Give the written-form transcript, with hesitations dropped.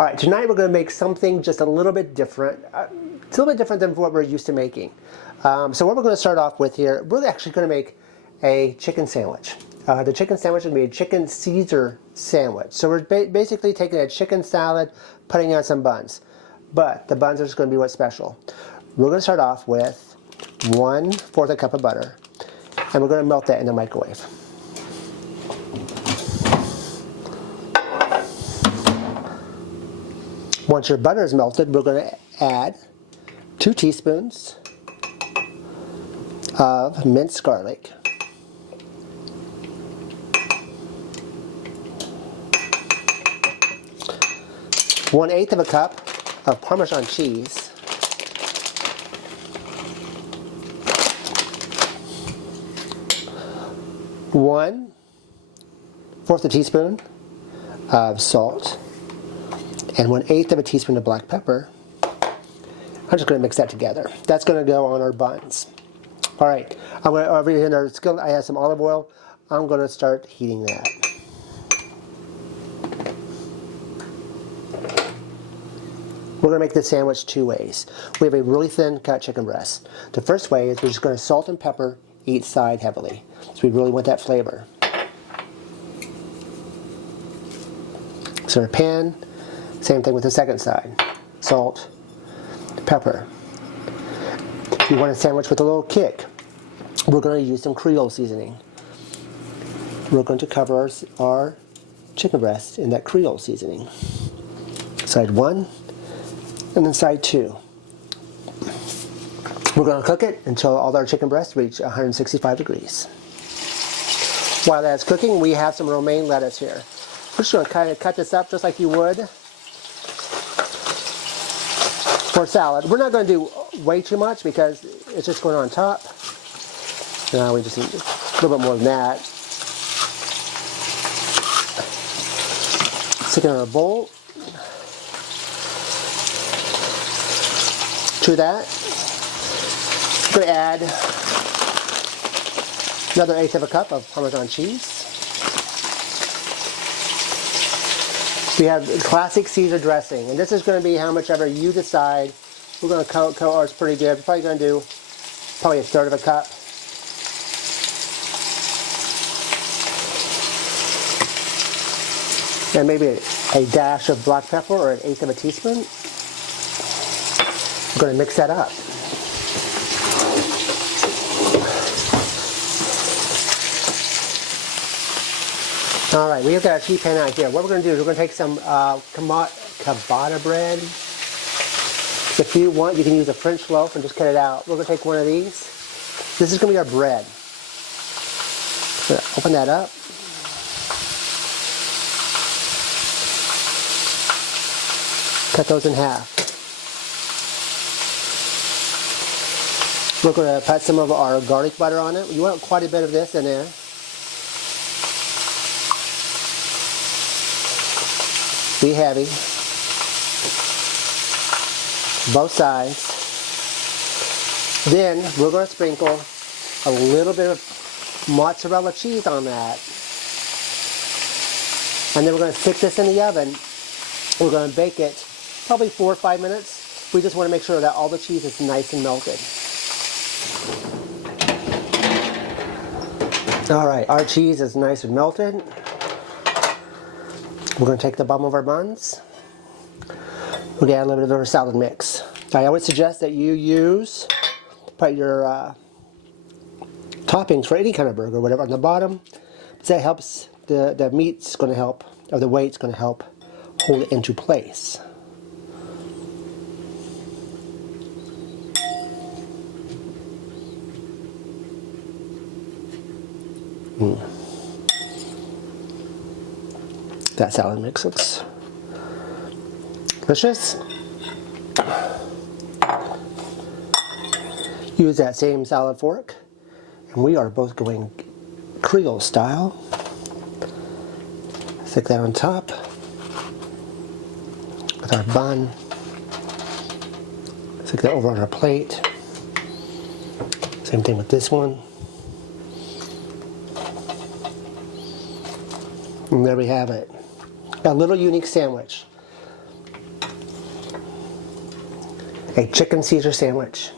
All right, tonight we're going to make something just a little bit different. It's a little bit different than what we're used to making. So what we're going to start off with here, we're actually going to make a chicken sandwich. The chicken sandwich is going to be a chicken Caesar sandwich. So we're basically taking a chicken salad, putting on some buns. But the buns are just going to be what's special. We're going to start off with 1/4 cup of butter, and we're going to melt that in the microwave. Once your butter is melted, we're going to add 2 teaspoons of minced garlic, 1/8 cup of Parmesan cheese, 1/4 teaspoon of salt, and 1/8 teaspoon of black pepper. I'm just going to mix that together. That's going to go on our buns. All right, I'm going to, over here in our skillet, I have some olive oil. I'm going to start heating that. We're going to make this sandwich 2 ways. We have a really thin cut chicken breast. The first way is we're just going to salt and pepper each side heavily. So we really want that flavor. So our pan, same thing with the second side. Salt, pepper. If you want a sandwich with a little kick, we're going to use some Creole seasoning. We're going to cover our chicken breast in that Creole seasoning. Side 1, and then side 2. We're going to cook it until all our chicken breasts reach 165 degrees. While that's cooking, we have some romaine lettuce here. We're just going to kind of cut this up just like you would for salad. We're not going to do way too much because it's just going on top. Now we just need a little bit more than that. Stick it in a bowl. To that, we're going to add another 1/8 cup of Parmesan cheese. We have classic Caesar dressing, and this is going to be how much ever you decide. We're going to coat ours pretty good. We're probably going to do probably 1/3 cup. And maybe a dash of black pepper or 1/8 teaspoon. We're going to mix that up. All right, we've got a sheet pan out here. What we're going to do is we're going to take some ciabatta bread. If you want, you can use a French loaf and just cut it out. We're going to take one of these. This is going to be our bread. Open that up. Cut those in half. We're going to put some of our garlic butter on it. You want quite a bit of this in there. Be heavy. Both sides. Then we're going to sprinkle a little bit of mozzarella cheese on that. And then we're going to stick this in the oven. We're going to bake it probably 4 or 5 minutes. We just want to make sure that all the cheese is nice and melted. All right, our cheese is nice and melted. We're going to take the bottom of our buns. We're going to add a little bit of our salad mix. I always suggest that you put your toppings for any kind of burger, whatever, on the bottom. Because that helps, the meat's going to help, or the weight's going to help hold it into place. That salad mix looks delicious. Use that same salad fork, and we are both going Creole style. Stick that on top with our bun. Stick that over on our plate. Same thing with this one. And there we have it. A little unique sandwich. a chicken Caesar sandwich.